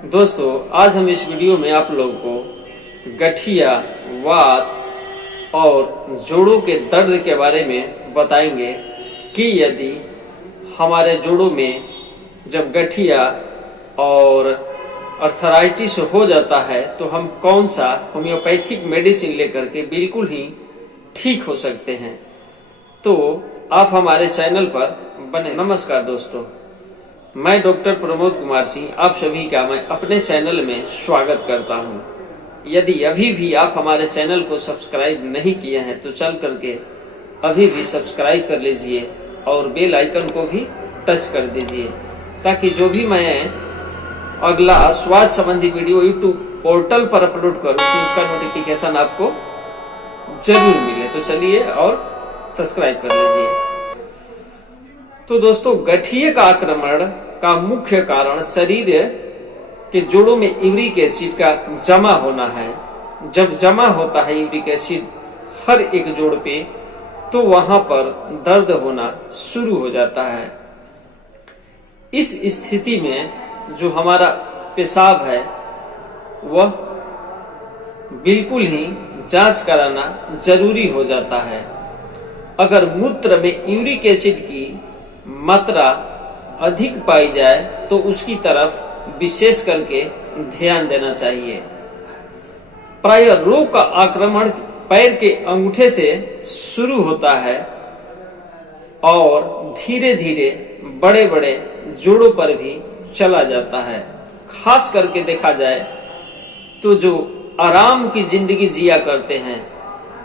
दोस्तों, आज हम इस वीडियो में आप लोगों को गठिया, वात और जोड़ों के दर्द के बारे में बताएंगे कि यदि हमारे जोड़ों में जब गठिया और अर्थराइटिस हो जाता है तो हम कौन सा होम्योपैथिक मेडिसिन लेकर के बिल्कुल ही ठीक हो सकते हैं। तो आप हमारे चैनल पर बने। नमस्कार दोस्तों, मैं डॉक्टर प्रमोद कुमार सिंह आप सभी का मैं अपने चैनल में स्वागत करता हूं। यदि अभी भी आप हमारे चैनल को सब्सक्राइब नहीं किए हैं तो चल करके अभी भी सब्सक्राइब कर लीजिए और बेल आइकन को भी टच कर दीजिए ताकि जो भी मैं अगला स्वास्थ्य संबंधी वीडियो यूट्यूब पोर्टल पर अपलोड करूं तो उसका नोटिफिकेशन आपको जरूर मिले। तो चलिए और सब्सक्राइब कर लीजिए। तो दोस्तों, गठिया का आक्रमण का मुख्य कारण शरीर के जोड़ों में यूरिक एसिड का जमा होना है। जब जमा होता है यूरिक एसिड हर एक जोड़ पे तो वहां पर दर्द होना शुरू हो जाता है। इस स्थिति में जो हमारा पेशाब है वह बिल्कुल ही जांच कराना जरूरी हो जाता है। अगर मूत्र में यूरिक एसिड की मात्रा अधिक पाई जाए तो उसकी तरफ विशेष करके ध्यान देना चाहिए। प्राय रोग का आक्रमण पैर के अंगूठे से शुरू होता है और धीरे धीरे बड़े बड़े जोड़ों पर भी चला जाता है। खास करके देखा जाए तो जो आराम की जिंदगी जिया करते हैं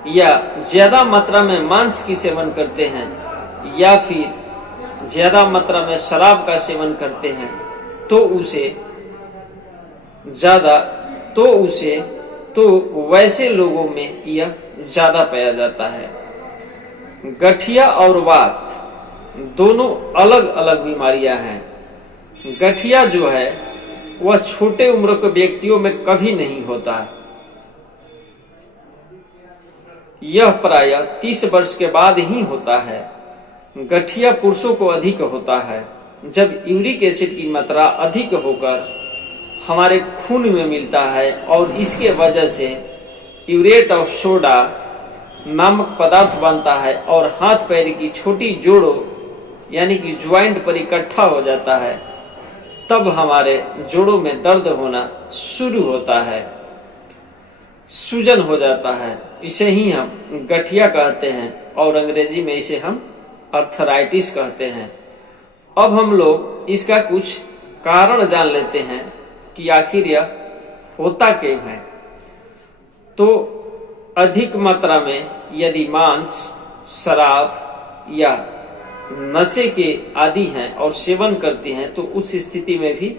या ज्यादा मात्रा में मांस की सेवन करते हैं या फिर ज्यादा मात्रा में शराब का सेवन करते हैं तो वैसे लोगों में यह ज्यादा पाया जाता है। गठिया और वात दोनों अलग अलग बीमारियां हैं। गठिया जो है वह छोटे उम्र के व्यक्तियों में कभी नहीं होता। यह प्राय 30 वर्ष के बाद ही होता है। गठिया पुरुषों को अधिक होता है जब यूरिक एसिड की मात्रा अधिक होकर हमारे खून में मिलता है और इसके वजह से यूरेट ऑफ सोडा नामक पदार्थ बनता है और हाथ पैर की छोटी जोड़ों यानी कि ज्वाइंट पर इकट्ठा हो जाता है। तब हमारे जोड़ों में दर्द होना शुरू होता है, सूजन हो जाता है। इसे ही हम गठिया कहते हैं और अंग्रेजी में इसे हम अर्थराइटिस कहते हैं। अब हम लोग इसका कुछ कारण जान लेते हैं कि आखिर यह होता क्यों है। तो अधिक मात्रा में यदि मांस, शराब या नशे के आदी हैं और सेवन करते हैं तो उस स्थिति में भी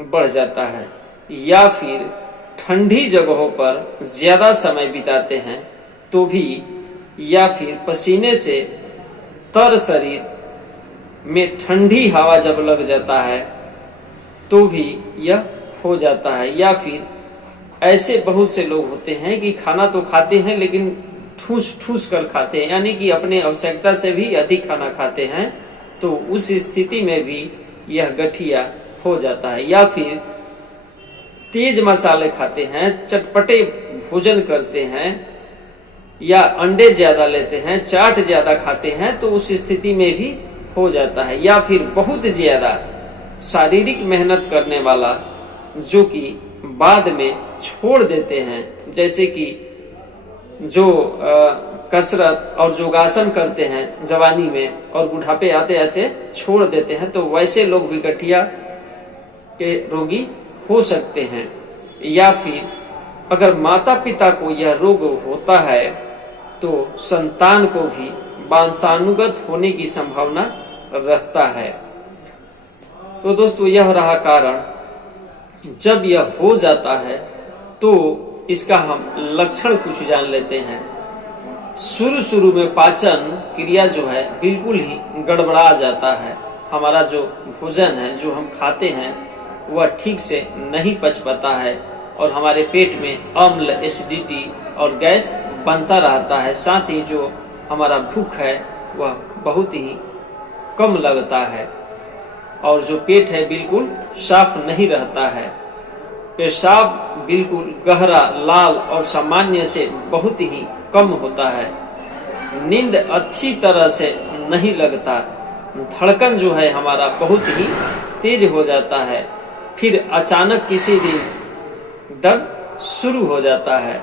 बढ़ जाता है। या फिर ठंडी जगहों पर ज्यादा समय बिताते हैं तो भी, या फिर पसीने से तर शरीर में ठंडी हवा जब लग जाता है तो भी यह हो जाता है। या फिर ऐसे बहुत से लोग होते हैं कि खाना तो खाते हैं लेकिन ठूस ठूस कर खाते हैं, यानी कि अपने आवश्यकता से भी अधिक खाना खाते हैं तो उस स्थिति में भी यह गठिया हो जाता है। या फिर तेज मसाले खाते हैं, चटपटे भोजन करते हैं या अंडे ज्यादा लेते हैं, चाट ज्यादा खाते हैं तो उस स्थिति में भी हो जाता है। या फिर बहुत ज्यादा शारीरिक मेहनत करने वाला जो कि बाद में छोड़ देते हैं, जैसे कि जो कसरत और योगासन करते हैं जवानी में और बुढ़ापे आते आते छोड़ देते हैं, तो वैसे लोग भी गठिया के रोगी हो सकते हैं। या फिर अगर माता पिता को यह रोग होता है तो संतान को भी वंशानुगत होने की संभावना रहता है। तो दोस्तों, यह रहा कारण। जब यह हो जाता है तो इसका हम लक्षण कुछ जान लेते हैं। शुरू में पाचन क्रिया जो है बिल्कुल ही गड़बड़ा जाता है। हमारा जो भोजन है जो हम खाते हैं वह ठीक से नहीं पच पाता है और हमारे पेट में अम्ल, एसिडिटी और गैस बनता रहता है। साथ ही जो हमारा भूख है वह बहुत ही कम लगता है और जो पेट है बिल्कुल साफ नहीं रहता है। पेशाब बिल्कुल गहरा लाल और सामान्य से बहुत ही कम होता है। नींद अच्छी तरह से नहीं लगता। धड़कन जो है हमारा बहुत ही तेज हो जाता है। फिर अचानक किसी दिन दर्द शुरू हो जाता है।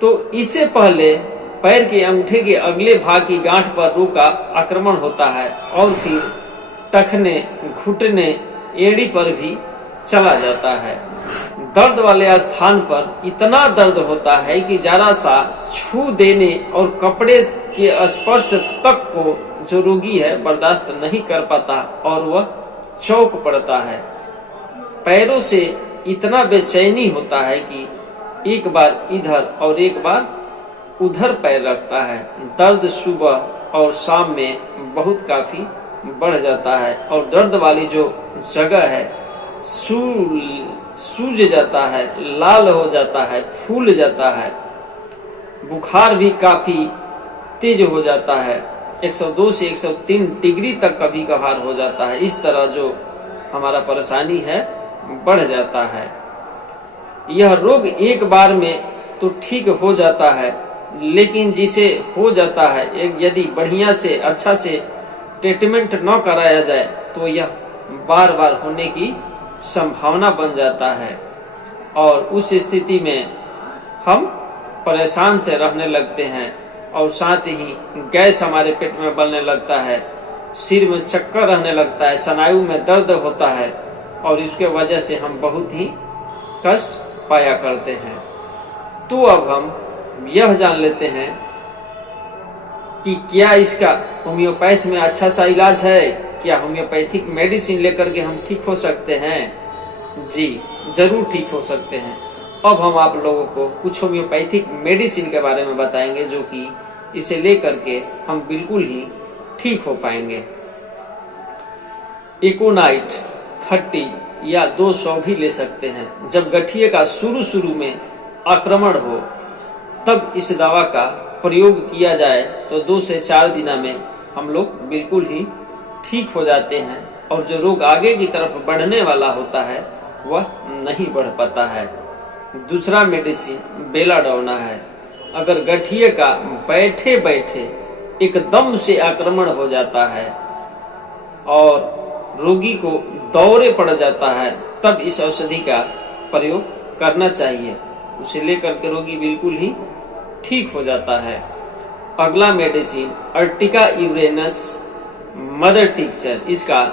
तो इससे पहले पैर के अंगूठे के अगले भाग की गांठ पर रोग का आक्रमण होता है और फिर टखने, घुटने, एड़ी पर भी चला जाता है। दर्द वाले स्थान पर इतना दर्द होता है कि जरा सा छू देने और कपड़े के स्पर्श तक को जो रोगी है बर्दाश्त नहीं कर पाता और वह चौंक पड़ता है। पैरों से इतना बेचैनी होता है कि एक बार इधर और एक बार उधर पैर रखता है। दर्द सुबह और शाम में बहुत काफी बढ़ जाता है और दर्द वाली जो जगह है सूज जाता है, लाल हो जाता है, फूल जाता है। बुखार भी काफी तेज हो जाता है। 102 से 103 डिग्री तक कभी कभार हो जाता है। इस तरह जो हमारा परेशानी है बढ़ जाता है। यह रोग एक बार में तो ठीक हो जाता है, लेकिन जिसे हो जाता है यदि बढ़िया से अच्छा से ट्रीटमेंट न कराया जाए तो यह बार बार होने की संभावना बन जाता है और उस स्थिति में हम परेशान से रहने लगते हैं और साथ ही गैस हमारे पेट में बनने लगता है, सिर में चक्कर रहने लगता है, स्नायु में दर्द होता है और इसके वजह से हम बहुत ही कष्ट पाया करते हैं। तो अब हम यह जान लेते हैं कि क्या इसका होम्योपैथ में अच्छा सा इलाज है, क्या होम्योपैथिक मेडिसिन लेकर के हम ठीक हो सकते हैं? जी जरूर ठीक हो सकते हैं। अब हम आप लोगों को कुछ होम्योपैथिक मेडिसिन के बारे में बताएंगे जो कि इसे लेकर के हम बिल्कुल ही ठीक हो पाएंगे। इकोनाइट 30 या 200 भी ले सकते हैं। जब गठिए का शुरू में आक्रमण हो तब इस दवा का प्रयोग किया जाए तो 2 से 4 दिन में हम लोग बिल्कुल ही ठीक हो जाते हैं और जो रोग आगे की तरफ बढ़ने वाला होता है वह नहीं बढ़ पाता है। दूसरा मेडिसिन बेलाडोना है। अगर गठिए का बैठे बैठे एकदम से आक्रमण हो जाता है और रोगी को दौरे पड़ जाता है तब इस औषधि का प्रयोग करना चाहिए। उसे लेकर के रोगी बिल्कुल ही ठीक हो जाता है। अगला मेडिसिन अर्टिका यूरेनस मदर टिक्चर। इसका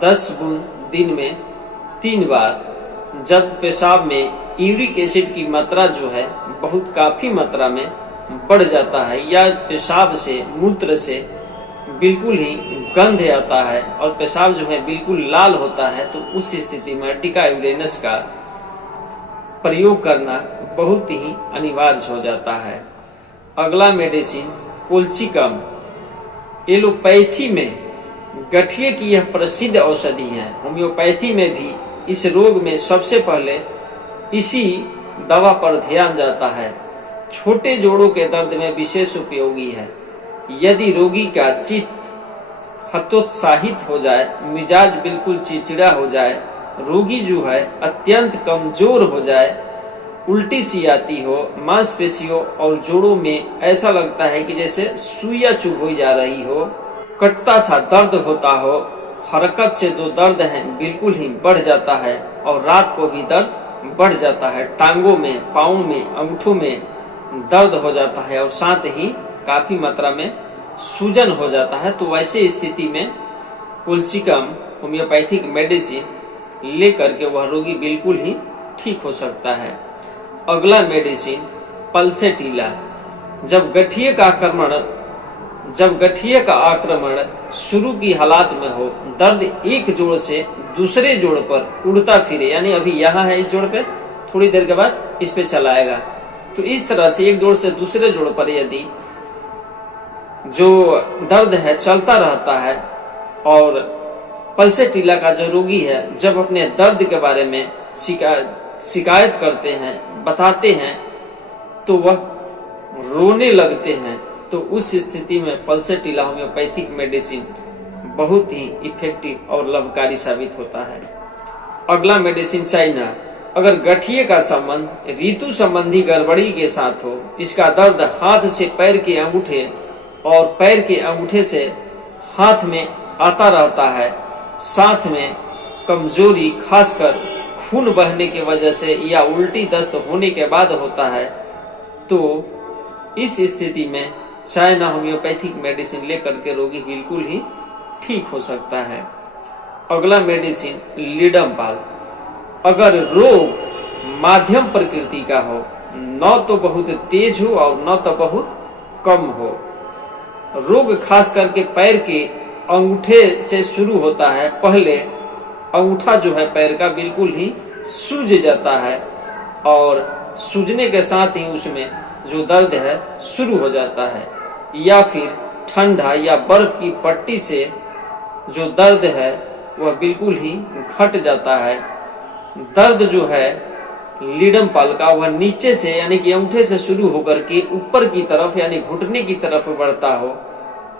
10 बूंद दिन में 3 बार। जब पेशाब में यूरिक एसिड की मात्रा जो है बहुत काफी मात्रा में बढ़ जाता है या पेशाब से मूत्र से बिल्कुल ही गंध आता है और पेशाब जो है बिल्कुल लाल होता है तो उस स्थिति में अर्टिका यूरेनस का प्रयोग करना बहुत ही अनिवार्य हो जाता है। अगला मेडिसिन कोल्चिकम। एलोपैथी में गठिए की यह प्रसिद्ध औषधि है। होम्योपैथी में भी इस रोग में सबसे पहले इसी दवा पर ध्यान जाता है। छोटे जोड़ों के दर्द में विशेष उपयोगी है। यदि रोगी का चित्त हतोत्साहित हो जाए, मिजाज बिल्कुल चिड़चिड़ा हो जाए, रोगी जो है अत्यंत कमजोर हो जाए, उल्टी सी आती हो, मांसपेशियों और जोड़ों में ऐसा लगता है कि जैसे सुइयां चुभ जा रही हो, कटता सा दर्द होता हो, हरकत से जो दर्द है बिल्कुल ही बढ़ जाता है और रात को भी दर्द बढ़ जाता है, टांगों में, पाँव में, अंगूठों में दर्द हो जाता है और साथ ही काफी मात्रा में सूजन हो जाता है। तो वैसे स्थिति में कोल्चिकम होम्योपैथिक मेडिसिन लेकर के वह रोगी बिल्कुल ही ठीक हो सकता है। अगला मेडिसिन पल्सेटिला। जब गठिए का आक्रमण शुरू की हालात में हो, दर्द एक जोड़ से दूसरे जोड़ पर उड़ता फिरे, यानी अभी यहाँ है इस जोड़ पे, थोड़ी देर के बाद इस पे चला आएगा, तो इस तरह से एक जोड़ से दूसरे जोड़ पर यदि जो दर्द है चलता रहता है और पल्सेटिला का जो रोगी है जब अपने दर्द के बारे में शिकायत करते हैं, बताते हैं, तो वह रोने लगते हैं, तो उस स्थिति में पल्सेटिला होम्योपैथिक मेडिसिन बहुत ही इफेक्टिव और लाभकारी साबित होता है। अगला मेडिसिन चाइना। अगर गठिए का संबंध ऋतु संबंधी गड़बड़ी के साथ हो, इसका दर्द हाथ से पैर के अंगूठे और पैर के अंगूठे से हाथ में आता रहता है, साथ में कमजोरी खासकर खून बहने की वजह से या उल्टी दस्त होने के बाद होता है, तो इस स्थिति में चाइना होम्योपैथिक मेडिसिन लेकर के रोगी बिल्कुल ही ठीक हो सकता है। अगला मेडिसिन लीडमपाल। अगर रोग माध्यम प्रकृति का हो, न तो बहुत तेज हो और न तो बहुत कम हो, रोग खास करके पैर के अंगूठे से शुरू होता है। पहले अंगूठा जो है पैर का बिल्कुल ही सूज जाता है और सूजने के साथ ही उसमें जो दर्द है शुरू हो जाता है, या फिर ठंडा या बर्फ की पट्टी से जो दर्द है वह बिल्कुल ही घट जाता है। दर्द जो है लीडमपाल का वह नीचे से यानी कि अंगूठे से शुरू होकर के ऊपर की तरफ यानी घुटने की तरफ बढ़ता हो,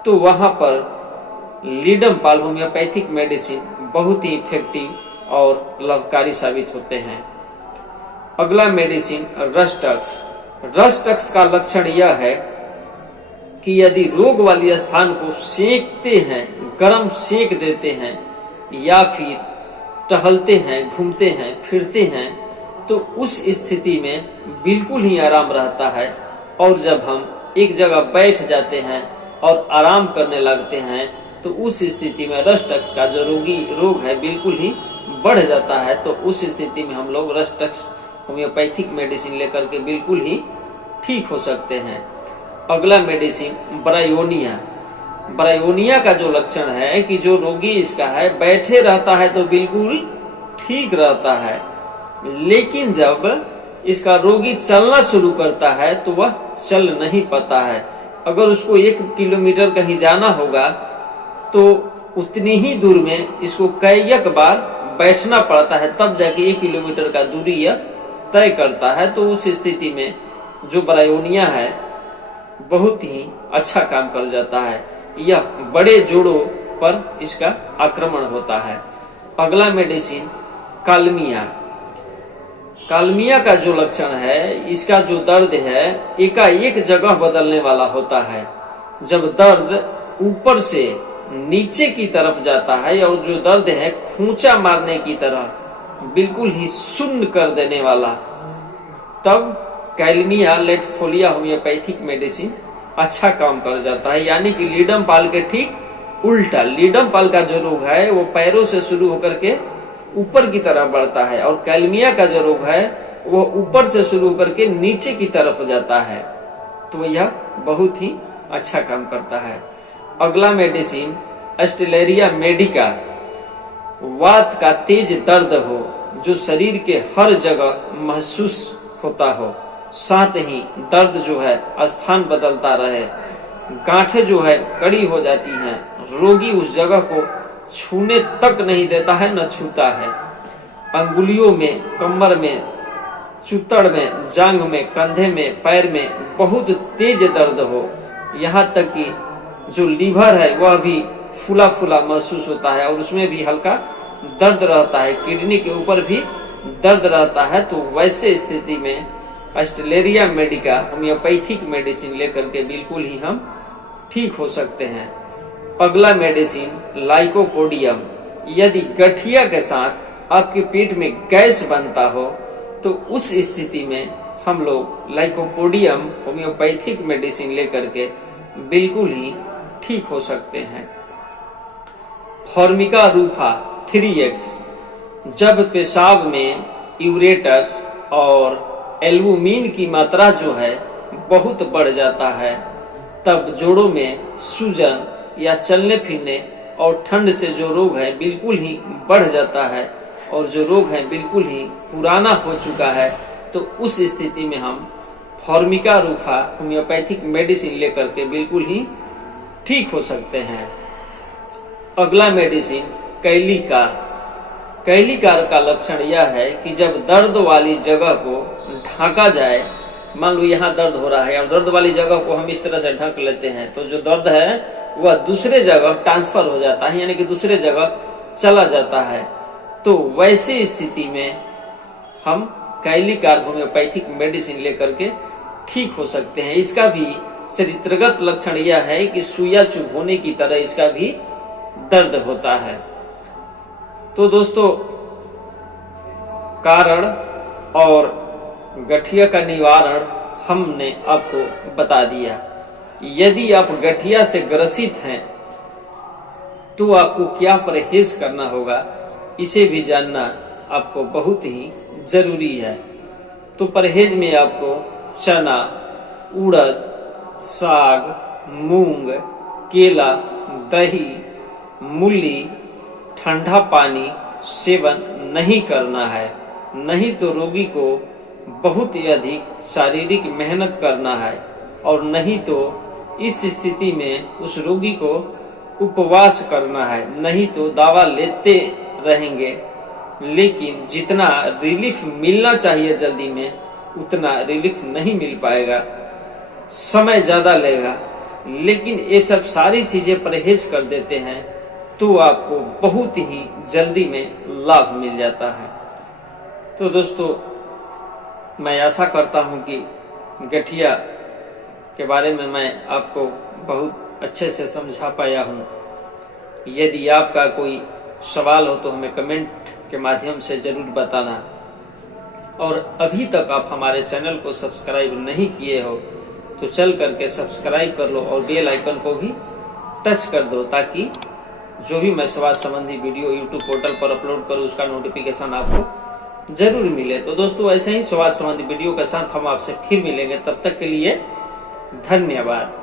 तो वहां पर लीडमपाल होम्योपैथिक मेडिसिन बहुत ही इफेक्टिव और लाभकारी साबित होते हैं। अगला मेडिसिन रस्टक्स। रस्टक्स का लक्षण यह है कि यदि रोग वाली स्थान को सेकते हैं, गर्म सेक देते हैं या फिर टहलते हैं, घूमते हैं, फिरते हैं, तो उस स्थिति में बिल्कुल ही आराम रहता है। और जब हम एक जगह बैठ जाते हैं और आराम करने लगते हैं, तो उस स्थिति में रस्टक्स का जो रोग है बिल्कुल ही बढ़ जाता है। तो उस स्थिति में हम लोग रस्टक्स होम्योपैथिक मेडिसिन लेकर के बिल्कुल ही ठीक हो सकते हैं। अगला मेडिसिन ब्रायोनिया। ब्रायोनिया का जो लक्षण है कि जो रोगी इसका है बैठे रहता है तो बिल्कुल ठीक रहता है, लेकिन जब इसका रोगी चलना शुरू करता है तो वह चल नहीं पाता है। अगर उसको 1 किलोमीटर कहीं जाना होगा तो उतनी ही दूर में इसको कई बार बैठना पड़ता है, तब जाके 1 किलोमीटर का दूरी यह तय करता है। तो उस स्थिति में जो ब्रायोनिया है बहुत ही अच्छा काम कर जाता है। यह बड़े जोड़ों पर इसका आक्रमण होता है। अगला मेडिसिन कालमिया। कालमिया का जो लक्षण है, इसका जो दर्द है एकाएक जगह बदलने वाला होता है। जब दर्द ऊपर से नीचे की तरफ जाता है और जो दर्द है खूंचा मारने की तरह बिल्कुल ही शून्य कर देने वाला, तब कैलमिया लेटफोलिया होम्योपैथिक मेडिसिन अच्छा काम कर जाता है। यानी कि लीडमपाल के ठीक उल्टा, लीडमपाल का जो रोग है वो पैरों से शुरू होकर के ऊपर की तरफ बढ़ता है और कैलमिया का जो रोग है वो ऊपर से शुरू होकर के नीचे की तरफ जाता है। तो यह बहुत ही अच्छा काम करता है। अगला मेडिसिन एस्टेलेरिया मेडिका। वात का तेज दर्द हो जो शरीर के हर जगह महसूस होता हो, साथ ही दर्द जो है स्थान बदलता रहे, गांठें जो है कड़ी हो जाती हैं, रोगी उस जगह को छूने तक नहीं देता है न छूता है, अंगुलियों में, कमर में, चुतड़ में, जांघ में, कंधे में, पैर में बहुत तेज दर्द हो, यहाँ तक कि जो लीवर है वह भी फूला फूला महसूस होता है और उसमें भी हल्का दर्द रहता है, किडनी के ऊपर भी दर्द रहता है। तो वैसे स्थिति में एस्टेलेरिया मेडिका होम्योपैथिक मेडिसिन लेकर के बिल्कुल ही हम ठीक हो सकते हैं। अगला मेडिसिन लाइकोपोडियम। यदि गठिया के साथ आपके पेट में गैस बनता हो तो उस स्थिति में हम लोग लाइकोपोडियम होम्योपैथिक मेडिसिन लेकर के बिल्कुल ही ठीक हो सकते हैं। Formica रूफा 3X। जब पेशाब में यूरेटस और एल्बुमिन की मात्रा जो है बहुत बढ़ जाता है, तब जोड़ों में सूजन या चलने फिरने और ठंड से जो रोग है बिल्कुल ही बढ़ जाता है और जो रोग है बिल्कुल ही पुराना हो चुका है, तो उस स्थिति में हम फॉर्मिका रूफा होम्योपैथिक मेडिसिन लेकर के बिल्कुल ही ठीक हो सकते हैं। अगला मेडिसिन कैलिकार। कैलिकार का लक्षण यह है कि जब दर्द वाली जगह को ढांका जाए, मान लो यहाँ दर्द हो रहा है और दर्द वाली जगह को हम इस तरह से ढक लेते हैं, तो जो दर्द है वह दूसरे जगह ट्रांसफर हो जाता है, यानी कि दूसरे जगह चला जाता है। तो वैसे स्थिति में हम कैलिकार्ब होम्योपैथिक मेडिसिन लेकर के ठीक हो सकते हैं। इसका भी चरित्रगत लक्षण यह है कि सुइया चुभोने की तरह इसका भी दर्द होता है। तो दोस्तों, कारण और गठिया का निवारण हमने आपको बता दिया। यदि आप गठिया से ग्रसित हैं तो आपको क्या परहेज करना होगा, इसे भी जानना आपको बहुत ही जरूरी है। तो परहेज में आपको चना, उड़द, साग, मूंग, केला, दही, मूली, ठंडा पानी सेवन नहीं करना है। नहीं तो रोगी को बहुत ही अधिक शारीरिक मेहनत करना है, और नहीं तो इस स्थिति में उस रोगी को उपवास करना है। नहीं तो दवा लेते रहेंगे, लेकिन जितना रिलीफ मिलना चाहिए जल्दी में, उतना रिलीफ नहीं मिल पाएगा, समय ज्यादा लेगा। लेकिन ये सब सारी चीजें परहेज कर देते हैं तो आपको बहुत ही जल्दी में लाभ मिल जाता है। तो दोस्तों, मैं आशा करता हूं कि गठिया के बारे में मैं आपको बहुत अच्छे से समझा पाया हूं। यदि आपका कोई सवाल हो तो हमें कमेंट के माध्यम से जरूर बताना, और अभी तक आप हमारे चैनल को सब्सक्राइब नहीं किए हो तो चल करके सब्सक्राइब कर लो और बेल आइकन को भी टच कर दो, ताकि जो भी मैं स्वास्थ्य संबंधी वीडियो यूट्यूब पोर्टल पर अपलोड करूं उसका नोटिफिकेशन आपको जरूर मिले। तो दोस्तों, ऐसे ही स्वास्थ्य संबंधी वीडियो के साथ हम आपसे फिर मिलेंगे। तब तक के लिए धन्यवाद।